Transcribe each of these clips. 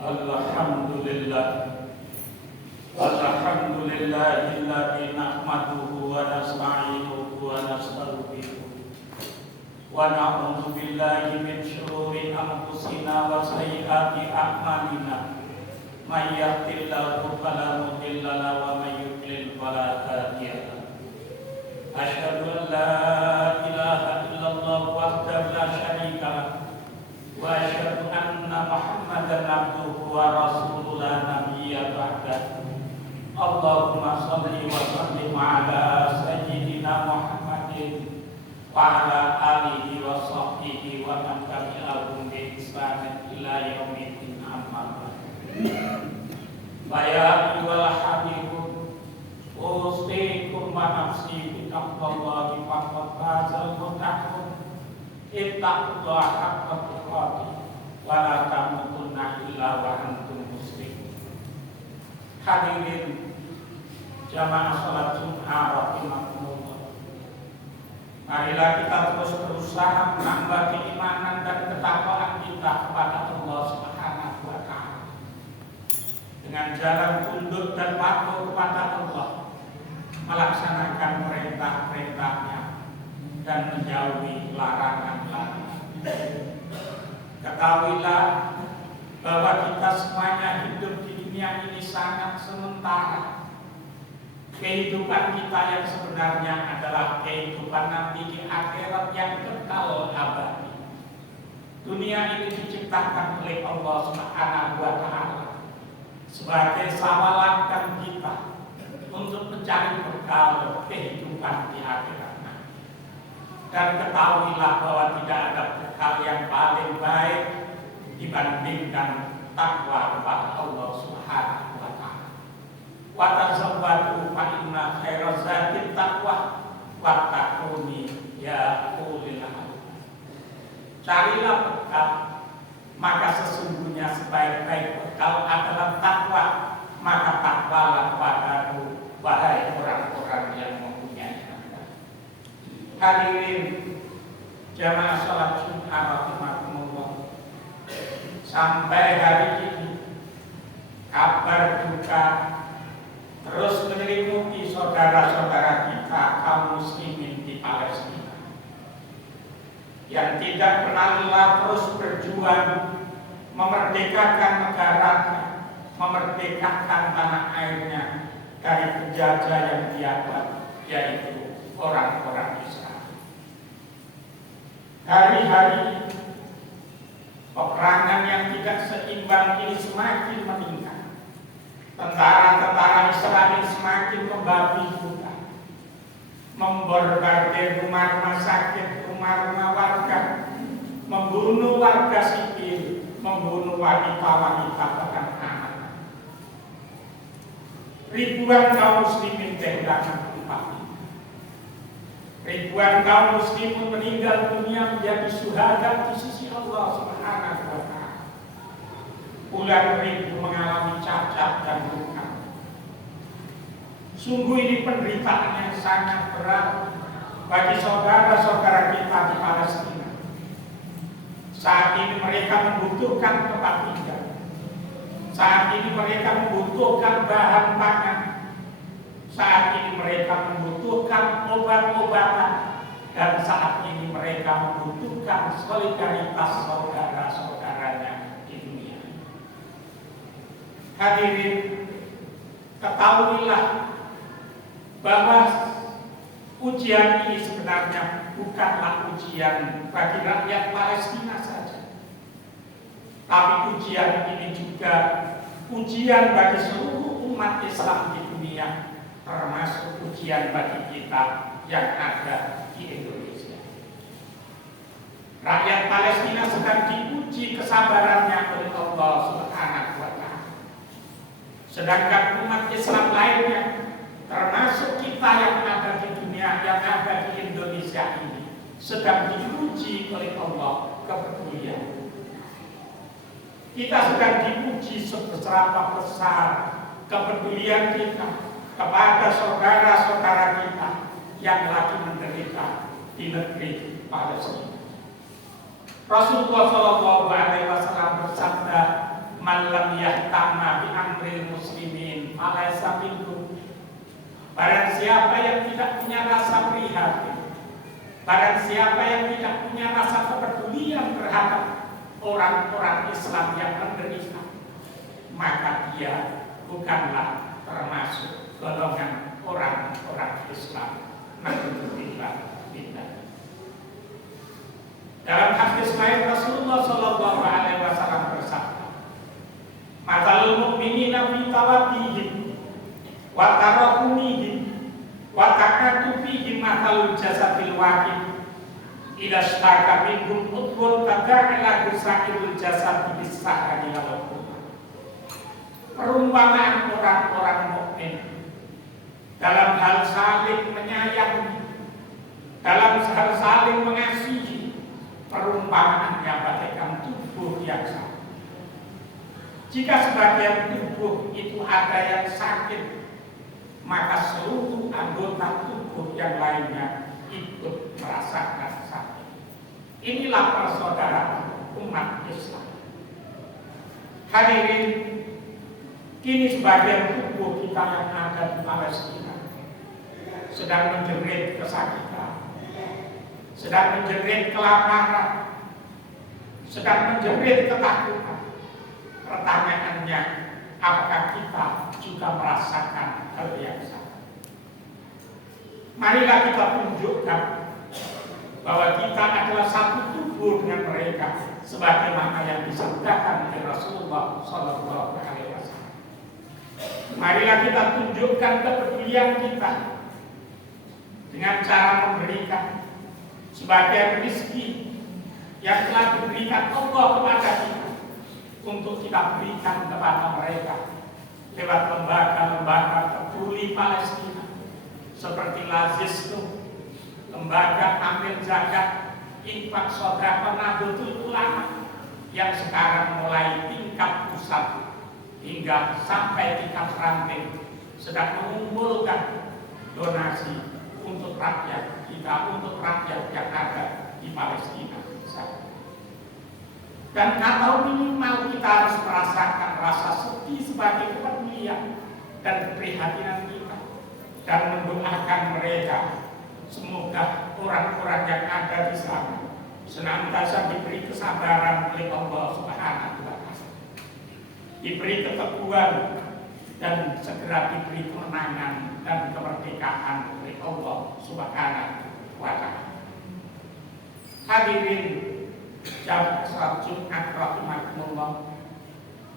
Alhamdulillah. Alhamdulillahilladzi nahmaduhu wa nasta'inuhu wa nastaghfiruh. Wa na'udzu billahi min syururi anfusina wa sayyiati a'malina. May yahdihillahu fala mudilla lahu wa may yudlil fala hadiya lahu. Asyhadu an la ilaha illallah wahdahu la syarika lahu wa asyhadu anna Muhammadan abduhu wa rasuluhu la nabiyya ba'dahu. Allahumma shalli wa sallim ala sayyidina Muhammadin wa ala alihi wa sahbihi wa man tabi'ahum bi ihsan ila yaumil amma ba'd. Ya ayyuhal habibun usikum wa nafsi bi taqwallahi faqad fazal muttaqun. Ittaqullaha haqqa tuqatih wa la tamutunna illa wa antum muslimun. Hadirin jamaah salat Jumat rahimakumullah. Marilah kita terus berusaha menambah keimanan dan ketakwaan kita kepada Allah Subhanahu wa taala. Dengan jalan tunduk dan patuh kepada Allah, melaksanakan perintah-perintahnya dan menjauhi larangan-larangan. Ketahuilah bahwa kita semuanya hidup di dunia ini sangat sementara. Kehidupan kita yang sebenarnya adalah kehidupan nanti di akhirat yang kekal abadi. Dunia ini diciptakan oleh Allah Subhanahu wa taala sebagai sawalan kita untuk mencari bekal kehidupan di akhirat. Dan ketahuilah bahwa tidak ada bekal yang paling baik dibandingkan takwa kepada Allah Subhanahu wa taala. Wa tazawwadu fa inna khairaz zadi taqwa wattaquni ya ulil albab. Carilah bekal, maka sesungguhnya sebaik-baik bekal adalah takwa, maka takwalah kepadaku wahai orang-orang yang mempunyai takwa. Hadirin jamaah salat Jumat rahimakumullah. Sampai hari ini kabar duka terus menyelimuti saudara-saudara kita kaum muslimin di Palestina yang tidak pernah lelah terus berjuang memerdekakan negaranya, memerdekakan tanah airnya dari penjajah yang biadab, yaitu orang-orang Israel. Hari-hari peperangan yang tidak seimbang ini semakin meningkat. Tentara-tentara Israel semakin membabi buta, membombardir rumah-rumah sakit, rumah-rumah warga, membunuh warga sipil, membunuh wanita-wanita bahkan anak. Ribuan kaum muslimin kehilangan tempat. Ribuan kaum muslimin meninggal dunia menjadi syuhada di sisi Allah Subhanahu wa taala. Puluhan ribu mengalami cacat dan luka. Sungguh ini penderitaan yang sangat berat bagi saudara-saudara kita di Palestina. Saat ini mereka membutuhkan tempat tinggal. Saat ini mereka membutuhkan bahan pangan. Saat ini mereka membutuhkan obat-obatan. Dan saat ini mereka membutuhkan solidaritas saudara-saudaranya di dunia. Hadirin, ketahuilah bahwa ujian ini sebenarnya bukanlah ujian bagi rakyat Palestina saja, tapi ujian ini juga ujian bagi seluruh umat Islam di dunia, termasuk ujian bagi kita yang ada di Indonesia. Rakyat Palestina sedang diuji kesabarannya oleh Allah Subhanahu wa taala. Sedangkan umat Islam lainnya, termasuk kita yang ada di dunia, yang ada di Indonesia ini, sedang diuji oleh Allah kepedulian. Kita sedang diuji seberapa besar kepedulian kita kepada saudara-saudara kita yang lagi menderita di negeri Palestina. Rasulullah SAW bersabda malam yahtama bi amril muslimin falaysa minhum. Barang siapa yang tidak punya rasa prihatin, barang siapa yang tidak punya rasa kepedulian terhadap orang-orang Islam yang menderita, maka dia bukanlah termasuk golongan orang-orang Islam. Alhamdulillah. Dalam hadis lain Rasulullah Shallallahu Alaihi Wasallam bersabda, "Matalul mu'minina fi tawaddihim wa tarahumihim wa ta'atufihim matalul jasadil wahid idza shtaka minhum udwun tada'ala sa'irul jasad bis-sahari wal quwwah." Perumpamaan orang-orang mukmin dalam hal saling menyayangi, dalam hal saling mengasihi, perumpamaannya bagaikan tubuh yang sama. Jika sebagian tubuh itu ada yang sakit, maka seluruh anggota tubuh yang lainnya ikut merasakan sakit. Inilah persaudaraan umat Islam. Hadirin, kini sebagian tubuh kita yang ada di Palestina sedang menjerit kesakitan, sedang menjerit kelaparan, sedang menjerit ketakutan. Pertanyaannya, apakah kita juga merasakan hal yang sama? Marilah kita tunjukkan bahwa kita adalah satu tubuh dengan mereka, sebagaimana yang disabdakan oleh Rasulullah Sallallahu Alaihi Wasallam. Marilah kita tunjukkan kepedulian kita dengan cara memberikan sebagian rezeki yang telah diberikan Allah kepada kita untuk kita berikan kepada mereka lewat lembaga-lembaga peduli Palestina seperti Lazistum, lembaga amil zakat, infak sedekah, Nahdlatul Ulama yang sekarang mulai tingkat pusat hingga sampai tingkat ranting sedang mengumpulkan donasi untuk rakyat kita, untuk rakyat yang ada di Palestina. Dan atau minimal kita harus merasakan rasa sedih sebagai kepedulian dan keprihatinan kita, dan mendoakan mereka semoga orang-orang yang ada di sana senantiasa diberi kesabaran oleh Allah Subhanahu wa Ta'ala, diberi keteguhan dan segera diberi kemenangan dan kemerdekaan oleh Allah Subhanahu wa Ta'ala. Hadirin jamaah salat Jumat rahimakumullah,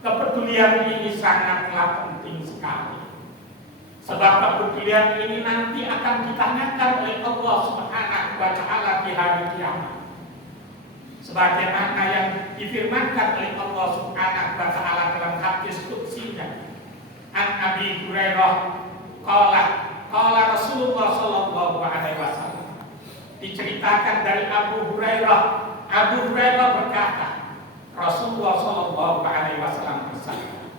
kepedulian ini sangatlah penting sekali. Sebab kepedulian ini nanti akan ditanyakan oleh Allah Subhanahu wa Ta'ala di hari kiamat. Sebagaimana yang difirmankan oleh Allah Subhanahu wa Ta'ala dalam hadis qudsinya, An Abi Hurairah qala Rasulullah Sallallahu Alaihi Wasallam. Diceritakan dari Abu Hurairah. Abu Hurairah berkata, Rasulullah Sallallahu Alaihi Wasallam bersabda,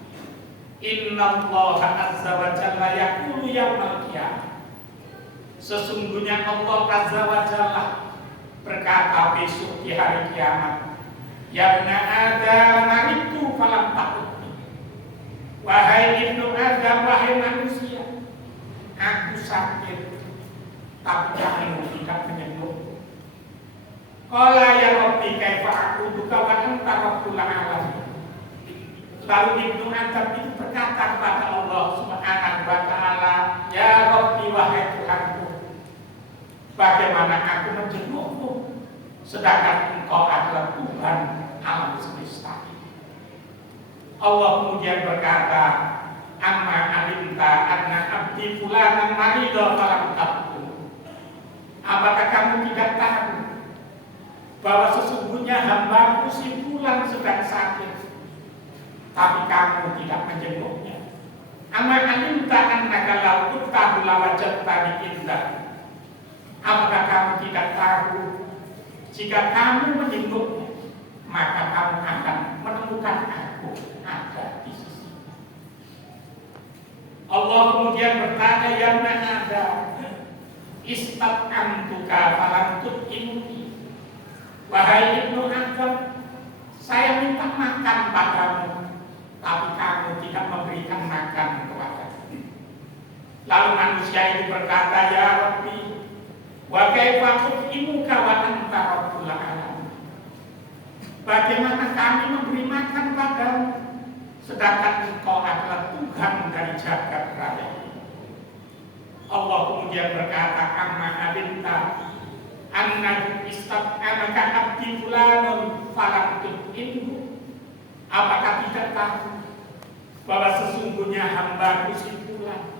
Inna Allah Azza wa Jalla yaqulu yaumal qiyamah. Sesungguhnya Allah Azza wa Jalla berkata besok di hari kiamat, Ya ibna Adam maritu falam takutni. Wahai ibnu Adam, wahai manusia, aku sakit tapi kamu tidak menyembuhkan. Qala ya Rabbi kaifa a'buduka wa anta rabbul alamin. Lalu Ibnu Adam itu berkata kepada Allah Subhanahu wa Ta'ala, Ya Rabbi wahai Tuhanku, bagaimana aku menjengukmu sedangkan Engkau adalah Tuhan alam semesta. Allah kemudian berkata, Amma alimta anna abdi fulanan marido falam tabku. Apakah kamu tidak tahu bahwa sesungguhnya hambaku si fulan sedang sakit, tapi kamu tidak menjenguknya? Amma alimta annaka law tuttahu lawajadtani indah. Apakah kamu tidak tahu jika kamu menjenguknya, maka kamu akan menemukan aku ada di sisi. Allah kemudian bertanya, Ya Nada, istat'amtuka falam tut'imuni. Wahai Ibnu Adam, saya minta makan padamu, Lalu manusia itu berkata, ya Rabbi, wa kaifa tut'imuka wa anta rabbul alamin. Bagaimana kami memberi makan padamu, sedangkan engkau adalah Tuhan dari jagat raya. Allah kemudian berkata, amma alinta annahu anaka abdi fulanun falam tut'imhu. Apakah tidak tahu bahwa sesungguhnya hamba-Ku si fulan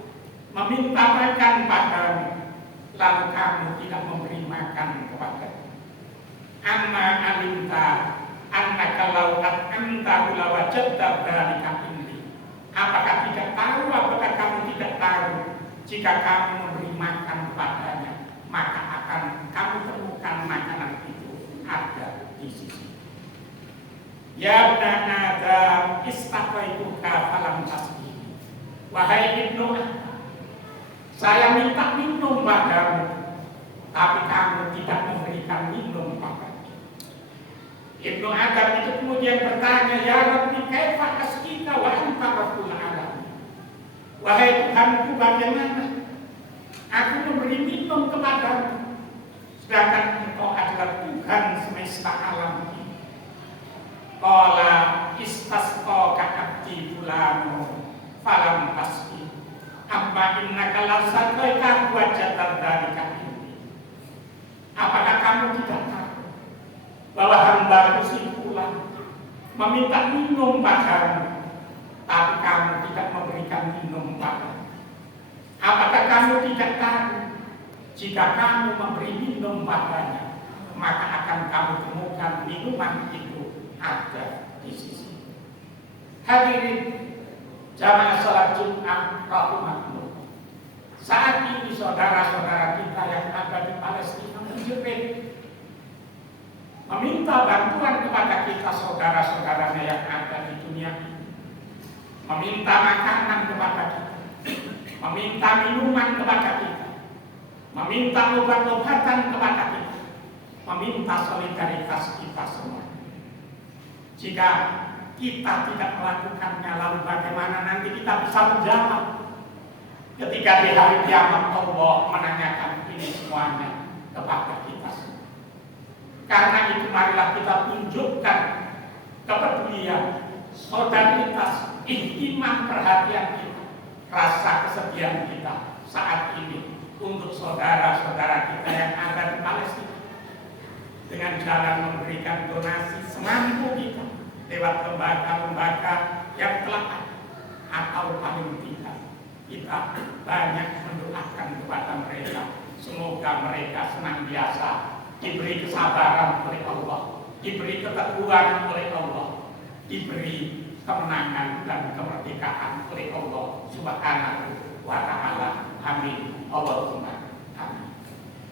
meminta makan padamu, lalu kamu tidak memberi makan kepadanya. Amma alinta annaka law at'amtahu lawajadta dzalika indi. Apakah tidak tahu, apakah kamu tidak tahu, jika kamu memberi makan kepadanya, maka akan kamu temukan makanan itu ada di sisi. Ya ibna Adam, istaqaituka falam tasqini. Wahai ibnu Adam, saya minta minum padamu, tapi kamu tidak memberikan minum padamu. Ibnu Adam itu kemudian bertanya, ya Rabbi, kaifa asqika wa anta rabbul alamin. Wahai Tuhanku, bagaimana aku memberi minum kepadamu, sedangkan engkau adalah Tuhan semesta alam. Qala istasqa ka'abdi fulanu falam tasqi. Amma innaka lasaqaika wajatan dzalika indi. Apakah kamu tidak tahu bahwa hamba-Ku si fulan meminta minum padamu, tapi kamu tidak memberikan minum padamu? Apakah kamu tidak tahu, jika kamu memberi minum padanya, maka akan kamu temukan minuman itu ada di sisi. Hadirin jamaah salat Jumat rahimakumullah. Saat ini saudara-saudara kita yang ada di Palestina menjerit, meminta bantuan kepada kita saudara-saudaranya yang ada di dunia ini, meminta makanan kepada kita, meminta minuman kepada kita, meminta obat-obatan kepada kita, meminta solidaritas kita semua. Jika kita tidak melakukannya, lalu bagaimana nanti kita bisa menjawab ketika di hari kiamat Allah menanyakan ini semuanya kepada kita semua? Karena itu marilah kita tunjukkan kepedulian, solidaritas, ihtimam, perhatian kita, rasa kesedihan kita saat ini untuk saudara-saudara kita yang ada di Palestina, dengan jalan memberikan donasi semampu kita lewat lembaga-lembaga yang telah ada, atau paling tidak kita banyak mendoakan kepada mereka. Semoga mereka senantiasa diberi kesabaran oleh Allah, diberi keteguhan oleh Allah, diberi kemenangan dan kemerdekaan oleh Allah Subhanahu wa ta'ala. Amin. Allahumma amin.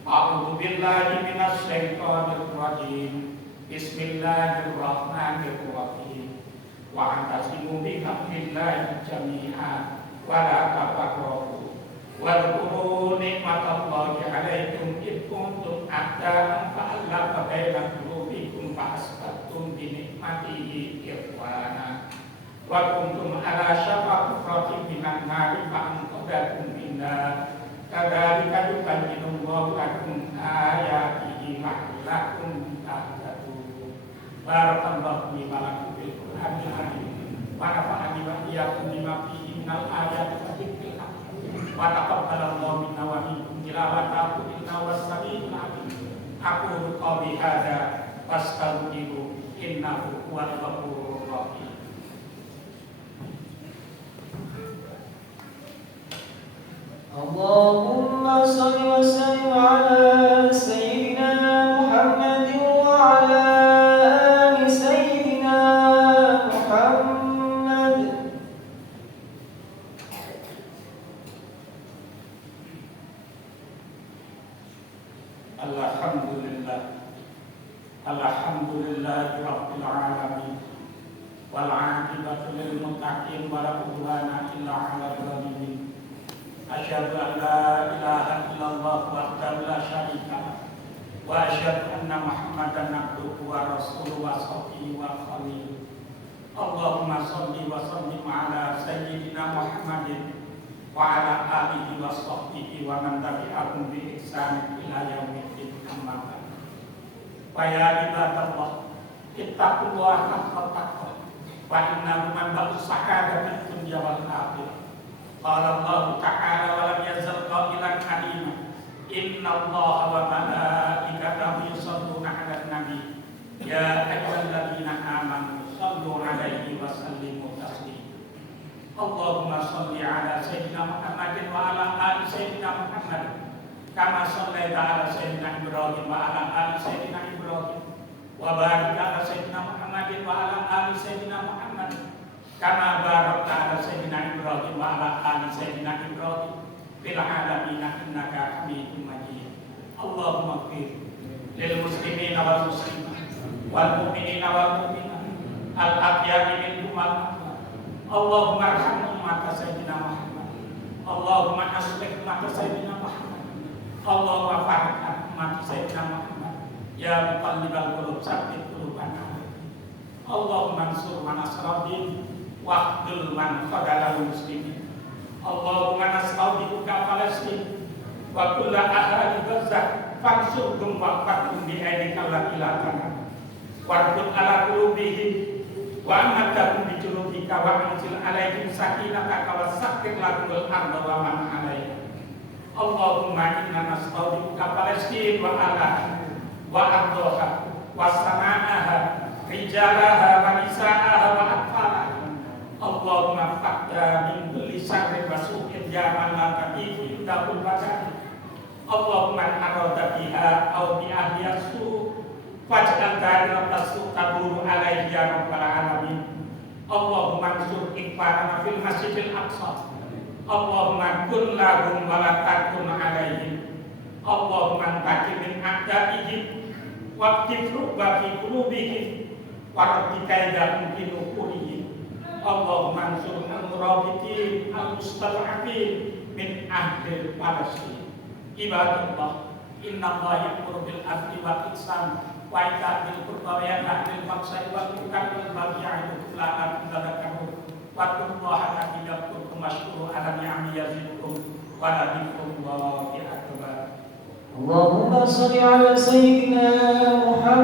A'udzu billahi minasy syaithanir rajim. Bismillahirrahmanirrahim. Wa antasimu bihablillahi jami'an wa la tafarraqu. Wadhkuru nikmatallahi 'alaikum id kuntum a'da'an fa'alafa baina qulubikum fa'asbatum bi nikmatihi ikhwana wa kuntum 'ala syafa hufratin minan nari fa'anqadhakum minha. Kadzalika yubayyinullahu lakum ayatihi la'allakum tahtadun. Barakallahu li wa lakum fil Qur'anil azim. Wa nafa'ani wa iyyakum bima fihi minal ayati wa dzikril hakim. Wa taqabbalallahu minna wa minkum tilawatahu innahu was-sami'ul 'alim. Aqulu qawli hadza fastaghfiru innahu huwal ghafurur rahim. Allahumma shalli wa sallim ala sayyidina Muhammadin wa ala ali sayyidina Muhammad. Alhamdulillah, alhamdulillahi rabbil alamin, wal 'aqibatu lil muttaqin wa la udwana illa 'alal zalimin. Asyhadu an la ilaha illallah wahdahu la syarika lah, wa asyhadu anna Muhammadan abduhu wa rasuluhu wa sahbihi wa khalil. Allahumma shalli wa sallim ala sayyidina Muhammadin wa ala alihi wa sahbihi wa man tabi'ahum bi ihsan ila yaumiddin amma ba'd. Wa ya ibadallah ittaqullaha haqqa taqwah wa innahu manba'us sa'adat fid dunya wal akhirah. Qala Allah ta'ala wa lam yazal qailan alima inna Allaha wa malaikatahu yusholluna 'alan nabi ya ayyuhalladzina amanu shallu 'alaihi wa sallimu taslima. Allahumma shalli 'ala sayyidina Muhammadin wa 'ala ali sayyidina Muhammad kama shallaita 'ala sayyidina Ibrahim wa 'ala ali sayyidina Ibrahim wa barik 'ala sayyidina Muhammadin wa 'ala ali sayyidina Muhammad kama barakta 'ala sayyidina Ibrahim wa 'ala ali sayyidina Ibrahim fil 'alamin innaka Hamidum Majid. Allahumma ighfir lil muslimina wal muslimat wal mu'minina wal mu'minat al ahya'i minhum wal amwat. Allahumma arham ummat sayyidina Muhammad. Allahumma aslih ummat sayyidina Muhammad. Allahumma farrij ummat sayyidina Muhammad. Ya muqallibal qulub tsabbit qulubana. Allahumma ansur man nasara din wa khdhul man khadala muslimin. Allahumma nas'aluka Palestin wa kull ahli Gaza fansurhum wa fathum bi aidika allati la tanam warqud ala qulubihim wa amatahum bi junubika wa anzil alaihim sakinataka wa sakkir lahumul arda wa man 'alaiha. Allahumma inna nas'aluka Palestin wa alaha wa ardaha wa sama'aha rijalaha wa nisa'aha wa atfalaha. Allahumma faqda min kulli syarrin wa su'in ya man la taqifu indahul wajah. Allahumma arada biha aw bi ahliha su' faj'al da'irata su' taburu alaihi ya rabbal alamin. Allahumma ansur ikhwanana fil masjidil aqsa. Allahumma kun lahum wa la takun alaihim. Allahumma antaqim min a'daihim waqtif rubba fi qulubihim wa raddi kaidahum fi nuhurihim. Allahumma ansur al-murabitin al-mustad'afin min ahli Palestin. Ibadallah, inna Allah ya'muru bil 'adli wal ihsan wa ita'i dzil qurba wa yanha 'anil fahsya'i wal munkari wal baghi ya'idukum la'allakum tadhakkarun. Wattaqullaha yadhkurkum washkuru 'ala ni'amihi yazidkum wa la dzikrullahi akbar. Allahumma shalli ala sayyidina Muhammad.